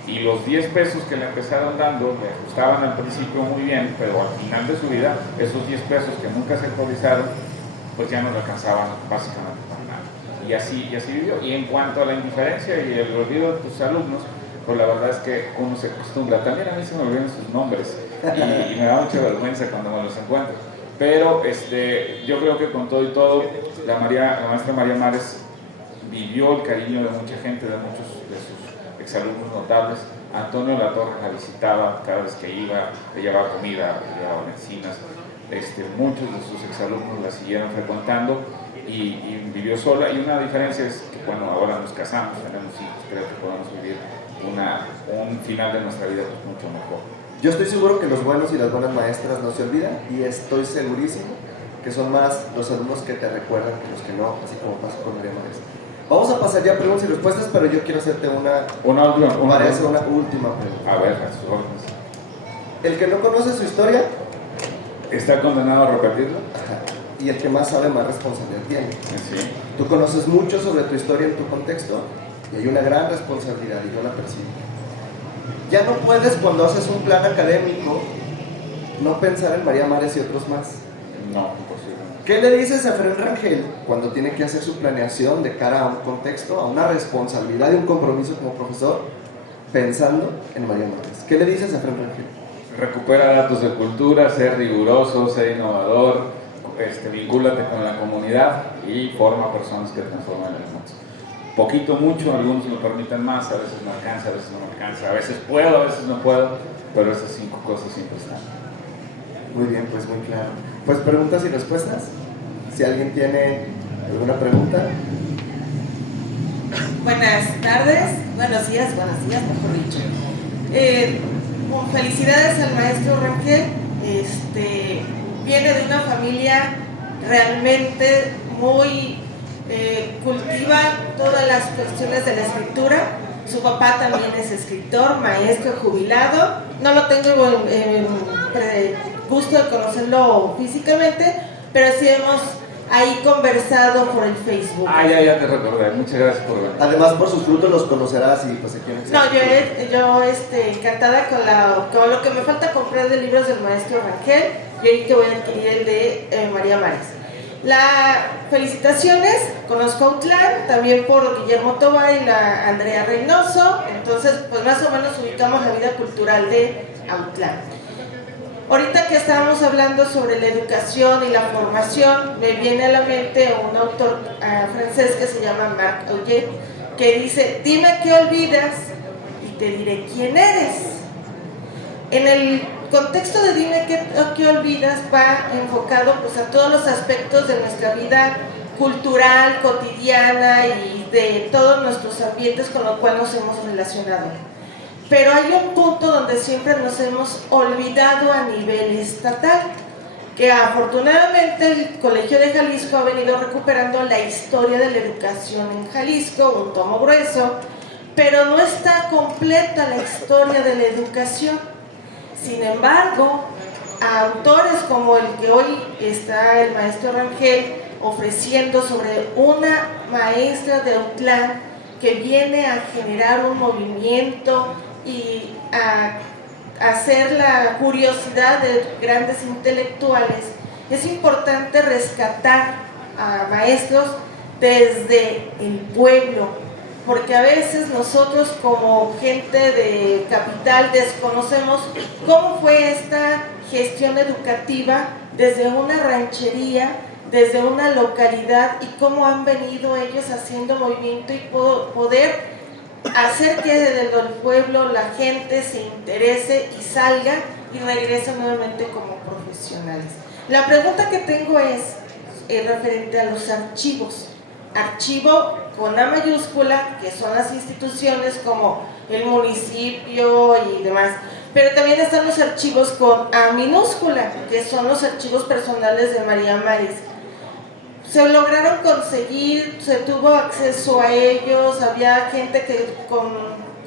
Y los 10 pesos que le empezaron dando le ajustaban al principio muy bien, pero al final de su vida, esos 10 pesos que nunca se actualizaron, pues ya no le alcanzaban básicamente para nada. Y así vivió. Y en cuanto a la indiferencia y el olvido de tus alumnos, pues la verdad es que uno se acostumbra. También a mí se me olvidan sus nombres y me da mucha vergüenza cuando me los encuentro. Pero yo creo que con todo y todo, la maestra María Mares vivió el cariño de mucha gente, de muchos de sus exalumnos notables. Antonio Latorre la visitaba cada vez que iba, le llevaba comida, le llevaba medicinas. Muchos de sus exalumnos la siguieron frecuentando y vivió sola. Y una diferencia es que, bueno, ahora nos casamos, tenemos hijos, creo que podemos vivir un final de nuestra vida pues, mucho mejor. Yo estoy seguro que los buenos y las buenas maestras no se olvidan y estoy segurísimo que son más los alumnos que te recuerdan que los que no, así como pasó con María Mares. Vamos a pasar ya a preguntas y respuestas, pero yo quiero hacerte una última pregunta. A ver, a sus órdenes. El que no conoce su historia ¿está condenado a repetirla? Ajá. Y el que más sabe, más responsabilidad tiene. Sí. Tú conoces mucho sobre tu historia en tu contexto y hay una gran responsabilidad y yo la percibo. Ya no puedes, cuando haces un plan académico, no pensar en María Mares y otros más. No, imposible. ¿Qué le dices a Efraín Rangel cuando tiene que hacer su planeación de cara a un contexto, a una responsabilidad y un compromiso como profesor, pensando en María Mares? ¿Qué le dices a Efraín Rangel? Recupera datos de cultura, ser riguroso, ser innovador, vincúlate con la comunidad y forma personas que transforman el mundo. Poquito, mucho, algunos me permiten más, a veces me alcanza, a veces no me alcanza, a veces puedo, a veces no puedo, pero esas 5 cosas siempre están. Muy bien, pues muy claro. Pues preguntas y respuestas. Si alguien tiene alguna pregunta. Buenas tardes, buenos días, mejor dicho. Felicidades al maestro Rangel. Viene de una familia realmente muy cultiva todas las cuestiones de la escritura. Su papá también es escritor, maestro jubilado. No lo tengo gusto de conocerlo físicamente, pero sí hemos ahí conversado por el Facebook. Ya te recordé, muchas gracias por verme. Además, por sus frutos los conocerás y pues aquí No, yo encantada con lo que me falta comprar de libros del maestro Rangel, y ahorita voy a adquirir el de María Mares. Felicitaciones, conozco Autlán, también por Guillermo Tobar y la Andrea Reynoso, entonces pues más o menos ubicamos la vida cultural de Autlán. Ahorita que estábamos hablando sobre la educación y la formación, me viene a la mente un autor francés que se llama Marc Augé, que dice: dime qué olvidas y te diré quién eres. En el contexto de dime qué olvidas va enfocado pues a todos los aspectos de nuestra vida cultural, cotidiana y de todos nuestros ambientes con los cuales nos hemos relacionado. Pero hay un punto donde siempre nos hemos olvidado a nivel estatal, que afortunadamente el Colegio de Jalisco ha venido recuperando la historia de la educación en Jalisco, un tomo grueso, pero no está completa la historia de la educación. Sin embargo, autores como el que hoy está el maestro Rangel ofreciendo sobre una maestra de Autlán que viene a generar un movimiento y a hacer la curiosidad de grandes intelectuales, es importante rescatar a maestros desde el pueblo, porque a veces nosotros como gente de capital desconocemos cómo fue esta gestión educativa desde una ranchería, desde una localidad, y cómo han venido ellos haciendo movimiento y poder hacer que desde el pueblo la gente se interese y salga y regrese nuevamente como profesionales. La pregunta que tengo es referente a los archivos. Archivo con A mayúscula, que son las instituciones como el municipio y demás, pero también están los archivos con A minúscula, que son los archivos personales de María Maris. Se lograron conseguir, se tuvo acceso a ellos, había gente que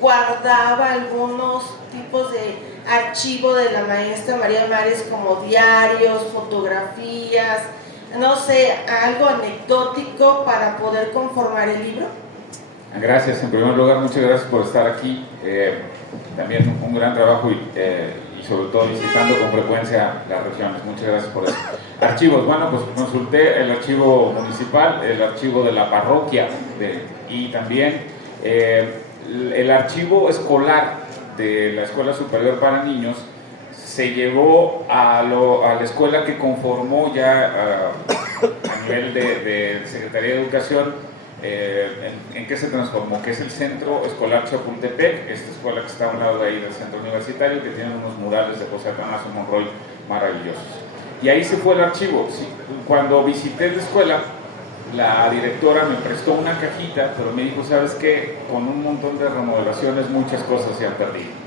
guardaba algunos tipos de archivo de la maestra María Maris, como diarios, fotografías, no sé, algo anecdótico para poder conformar el libro. Gracias, en primer lugar, muchas gracias por estar aquí. También un gran trabajo y sobre todo visitando con frecuencia las regiones. Muchas gracias por eso. Archivos, bueno, pues consulté el archivo municipal, el archivo de la parroquia y también el archivo escolar de la Escuela Superior para Niños. Se llevó a la escuela que conformó ya a nivel de Secretaría de Educación. ¿En qué se transformó? Que es el Centro Escolar Chapultepec, esta escuela que está a un lado de ahí del centro universitario, que tiene unos murales de José Atanaso Monroy maravillosos. Y ahí se fue el archivo. Sí, cuando visité la escuela, la directora me prestó una cajita, pero me dijo: ¿sabes qué? Con un montón de remodelaciones muchas cosas se han perdido.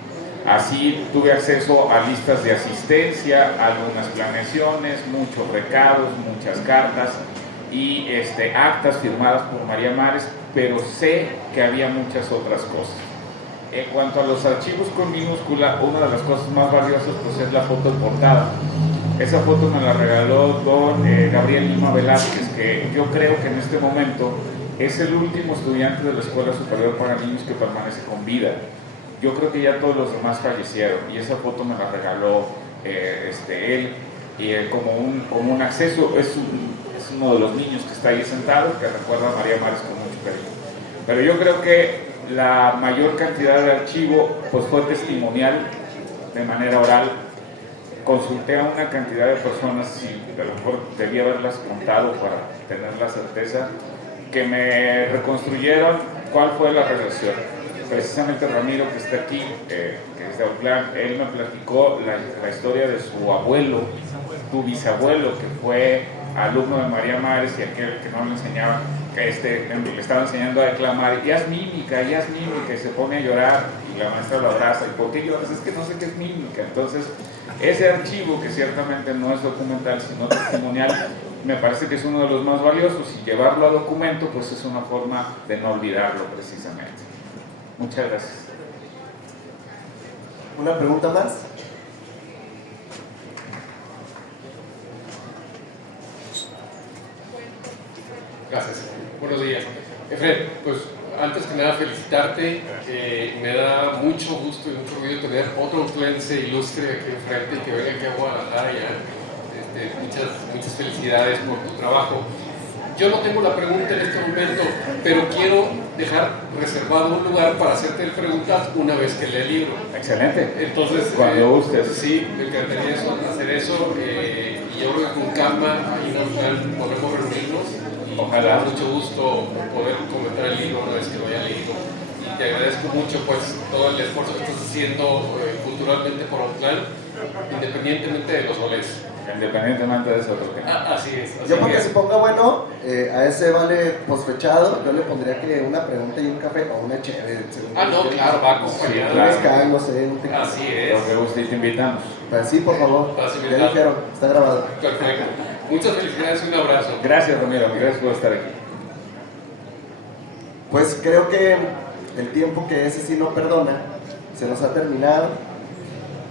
Así tuve acceso a listas de asistencia, algunas planeaciones, muchos recados, muchas cartas y actas firmadas por María Maris, pero sé que había muchas otras cosas. En cuanto a los archivos con minúscula, una de las cosas más valiosas pues es la foto de portada. Esa foto me la regaló don Gabriel Lima Velázquez, que yo creo que en este momento es el último estudiante de la Escuela Superior para Niños que permanece con vida. Yo creo que ya todos los demás fallecieron, y esa foto me la regaló él, y como un acceso. Es uno de los niños que está ahí sentado, que recuerda a María Maris con mucho cariño. Pero yo creo que la mayor cantidad de archivo pues fue testimonial, de manera oral. Consulté a una cantidad de personas, y a lo mejor debía haberlas contado para tener la certeza, que me reconstruyeron cuál fue la relación. Precisamente Ramiro, que está aquí, que es de Autlán, él me platicó la historia de su abuelo, tu bisabuelo, que fue alumno de María Maris, y aquel que no le enseñaba, que le estaba enseñando a declamar, y haz mímica, y se pone a llorar, y la maestra lo abraza: ¿y por qué lloras? Es que no sé qué es mímica. Entonces, ese archivo, que ciertamente no es documental, sino testimonial, me parece que es uno de los más valiosos, y llevarlo a documento pues es una forma de no olvidarlo precisamente. Muchas gracias. ¿Una pregunta más? Gracias. Buenos días. Efraín, pues antes que nada felicitarte. Me da mucho gusto y mucho orgullo tener otro influencer ilustre aquí enfrente y que venga aquí a Guadalajara ya. muchas felicidades por tu trabajo. Yo no tengo la pregunta en este momento, pero quiero dejar reservado un lugar para hacerte preguntas una vez que lea el libro. Excelente. Entonces, cuando gustes. Sí, me encantaría hacer eso. Y yo creo que con calma, ahí al final podremos reunirnos. Y Ojalá. me da mucho gusto poder comentar el libro una vez que lo haya leído. Y te agradezco mucho pues todo el esfuerzo que estás haciendo culturalmente por Autlán, independientemente de los goles. Independientemente de eso, porque Así es. Yo para que se ponga bueno, a ese vale posfechado, yo le pondría que una pregunta y un café o una chévere. No, claro, va acompañado. Un mezcal, no sé, un tequila. Así es. lo que guste y te invitamos. Pues sí, por favor. Vas Ya invitado. dijeron, está grabado. Perfecto. Muchas felicidades y un abrazo. Gracias, Ramiro, gracias por estar aquí. Pues creo que el tiempo que ese sí no perdona se nos ha terminado.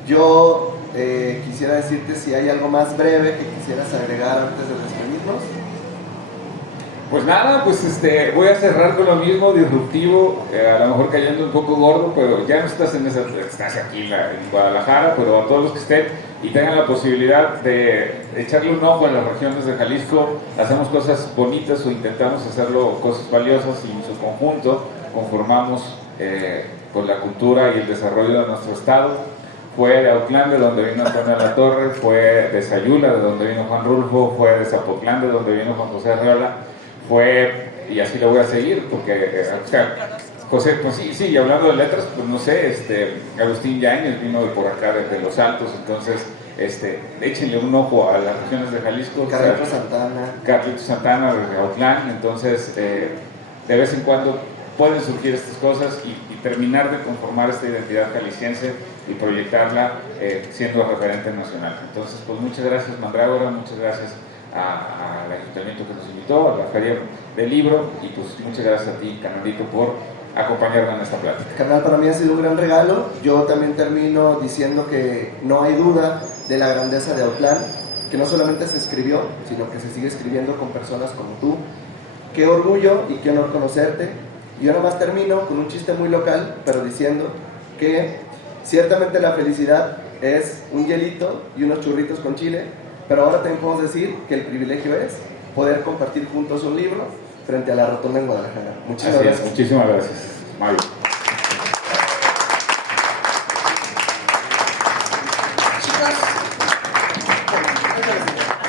Yo quisiera decirte si hay algo más breve que quisieras agregar antes de despedirnos. Pues nada, pues voy a cerrar con lo mismo, disruptivo, a lo mejor cayendo un poco gordo, pero ya no estás estás aquí en Guadalajara, pero a todos los que estén y tengan la posibilidad de echarle un ojo en las regiones de Jalisco, hacemos cosas bonitas o intentamos hacerlo cosas valiosas y en su conjunto conformamos con la cultura y el desarrollo de nuestro estado. Fue de Autlán, de donde vino Antonio Latorre, fue de Sayula, de donde vino Juan Rulfo, fue de Zapotlán, de donde vino Juan José Arreola, fue, y así lo voy a seguir, porque, José, pues sí, y hablando de letras, pues no sé, Agustín Yáñez vino de por acá, de Los Altos, entonces, échenle un ojo a las regiones de Jalisco. Carlitos Santana, de Autlán, entonces, de vez en cuando pueden surgir estas cosas y terminar de conformar esta identidad jalisciense y proyectarla siendo referente nacional. Entonces, pues muchas gracias Mandrágora, muchas gracias al ayuntamiento que nos invitó, a la Feria del Libro, y pues muchas gracias a ti, Canalito, por acompañarme en esta plática. Carnal, para mí ha sido un gran regalo. Yo también termino diciendo que no hay duda de la grandeza de Autlán, que no solamente se escribió, sino que se sigue escribiendo con personas como tú. Qué orgullo y qué honor conocerte. Y yo nada más termino con un chiste muy local, pero diciendo que ciertamente la felicidad es un hielito y unos churritos con chile, pero ahora también podemos decir que el privilegio es poder compartir juntos un libro frente a la rotonda en Guadalajara. Muchísimas gracias. Muchísimas gracias, Mario.